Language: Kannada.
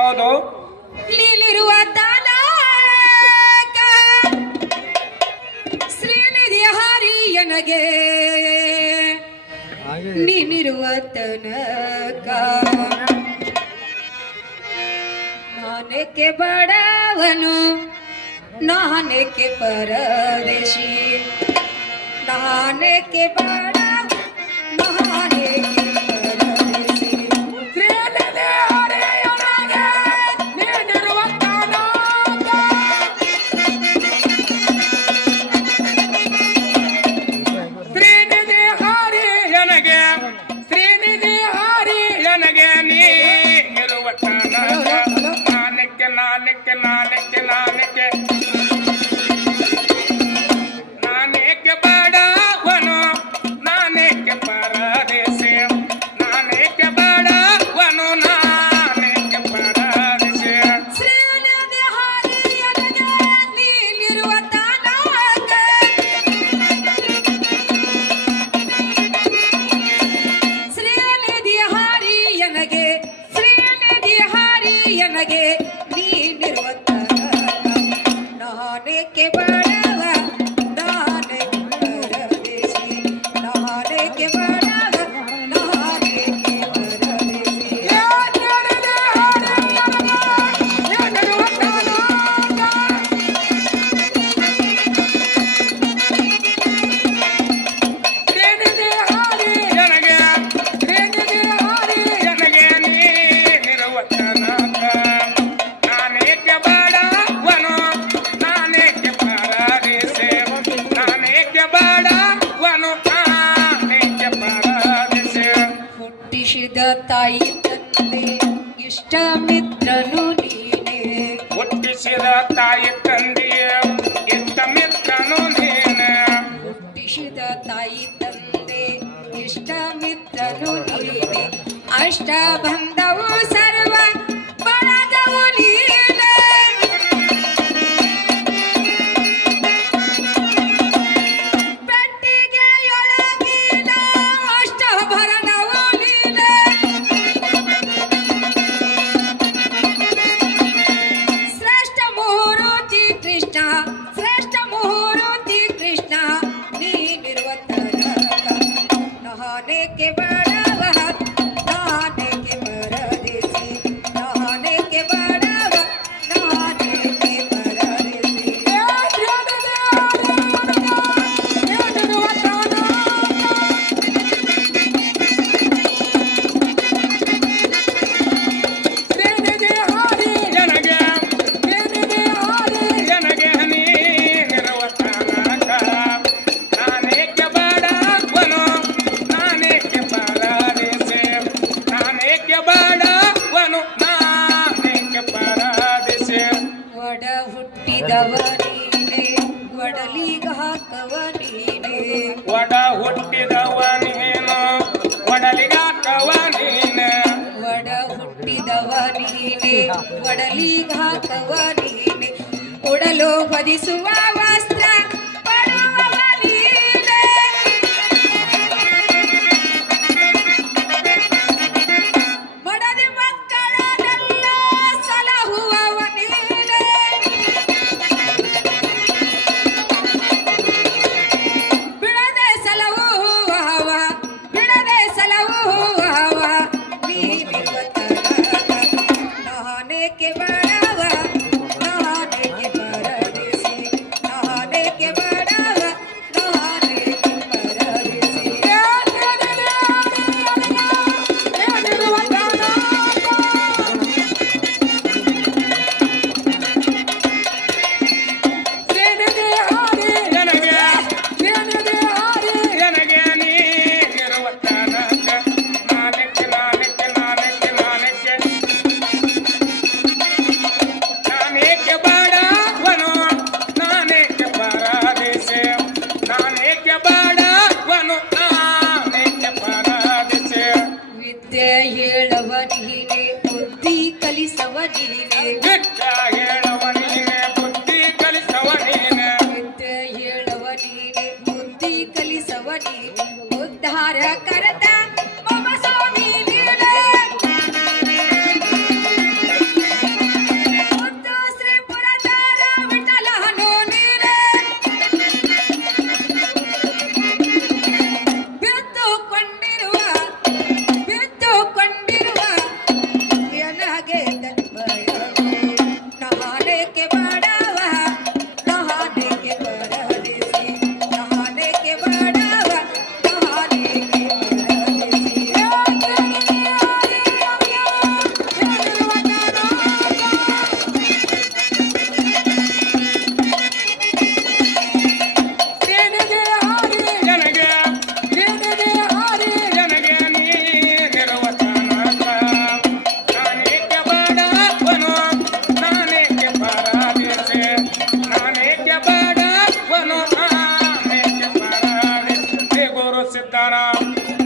ಹೌದು. ನೀಲಿರುವ ತಾನ ಶ್ರೀನಿಧಿ ಹರಿಯನಗೆ ನೀನಿರುವ ತನಕ ನಾನೇಕೆ ಬಡವನು ನಾನೇಕೆ ಪರದೇಶಿ ನಾನೇಕೆ ಬಡ ನಾನೇಕೆ ಪರದೇಶಿ ನಾನೇಕೆ ಬಡವನು ನಾನೇಕೆ ಪರದೇಶಿ ನಾನೇಕೆ ಬಡವನು ನಾನೇಕೆ ಪರದೇಶಿ ಶ್ರೀನಿಧಿ ಹರಿಯನಗೆ ನೀನಿರುವ ತನಕ ಶ್ರೀನಿಧಿ ಹರಿಯನಗೆ ಶ್ರೀನಿಧಿ ಹರಿಯನಗೆ ನೀನಿರುವ ತನಕ ನಾನೇಕೆ ಬಡವ ನಾನೇಕೆ ಪರದೇಶಿ ನಾನೇಕೆ ಬಡವ ನಾನೇಕೆ ಪರದೇಶಿ ನಾನೇಕೆ ಬಡವನು ನಾನೇಕೆ ಪರದೇಶಿ ನಾನೇಕೆ ಬಡವನು ನಾನೇಕೆ ಪರದೇಶಿ ಹುಟ್ಟಿಸಿದ ತಾಯಿ ತಂದೆ ಇಷ್ಟ ಮಿತ್ರನು ನೀನೆ ಹುಟ್ಟಿಸಿದ ತಾಯಿ ತಂದೆಯ ಇಷ್ಟ ಮಿತ್ರನು ನೀನೆ ಹುಟ್ಟಿಸಿದ ತಾಯಿ ತಂದೆ ಇಷ್ಟ ಮಿತ್ರನು ನೀನೆ ಅಷ್ಟ ಬಂಧವು ಸರ್ವ ಬಳಗವು ನೀನೆ ಪೆಟ್ಟಿಗೆಯೊಳಗಿನ ಅಷ್ಟ ಭರಣವು ನೀನೆ ಶ್ರೇಷ್ಠ ಮುಹೂರ್ತಿ ಕೃಷ್ಣ ಶ್ರೇಷ್ಠ ಮುಹೂರ್ತಿ ಕೃಷ್ಣ ನೀನಿರುವ ತನಕ ನಾನೇಕೆ ಬಡವ ನಾನೇಕೆ ಪರದೇಶಿ ನಾನೇಕೆ ಬಡವ ನಾನೇಕೆ ಪರದೇಶಿ ನನಗೆ ನೀನಿರುವ ತನಕ ನಾನೇಕೆ ಬಡವನು ನಾನೇಕೆ ಪರದೇಶಿ ನಾನೇಕೆ ಬಡವನು ನಾನೇಕೆ ಪರದೇಶಿ ಒಡ ಹುಟ್ಟಿದವ ನೀನೆ ಒಡಲಿಗ ಹಾಕವ ನೀನೆ ಒಡ ಹುಟ್ಟಿದವ ನೀನು ಒಡಲಿಗಾಕವ ನೀನು ಒಡ ಹುಟ್ಟಿದವ ನೀನೆ ಒಡಲಿಗ ಹಾಕವ ನೀನೆ ಉಡಲು ಹೊದಿಸುವ ವಸ್ತ್ರ ಪಡುವವ ನೀನೆ ಮಡದಿ ಮಕ್ಕಳನ್ನೆಲ್ಲ ಸಲಹುವವ ನೀನೆ ಬಿಡದೆ ಸಲಹುವವ ಬಿಡದೆ ಸಲಹುವವ ನೀನಿರುವ ತನಕ ನಾನೇಕೆ ಬಡವ ನಾನೇಕೆ ಪರದೇಶಿ ನಾನೇಕೆ ಬಡವ ನಾನೇಕೆ ಪರದೇಶಿ ನನಗೆ ನೀನಿರುವ ತನಕ ನಾನೇಕೆ ನಾನೇಕೆ ನಾನೇಕೆ ನಾನೇಕೆ ನಾನೇಕೆ ಬಡವನು ನಾನೇಕೆ ಪರದೇಶಿ ನಾನೇಕೆ ಬಡವನು ನಾನೇಕೆ ಪರದೇಶಿ ವಿದ್ಯೆ ಹೇಳವ ನೀನೆ ಬುದ್ಧಿ ಕಲಿಸವ ನೀನೆ ವಿದ್ಯೆ ಹೇಳವ ನೀನೆ ಬುದ್ಧಿ ಕಲಿಸವ ನೀನೆ ವಿದ್ಯೆ ಹೇಳವ ನೀನೆ ಬುದ್ಧಿ ಕಲಿಸವ ನೀನೆ ಉದ್ಧಾರ ಕರತ ಮಮ ಸ್ವಾಮಿ ನೀನೆ ಹೇಳ್ತಾನ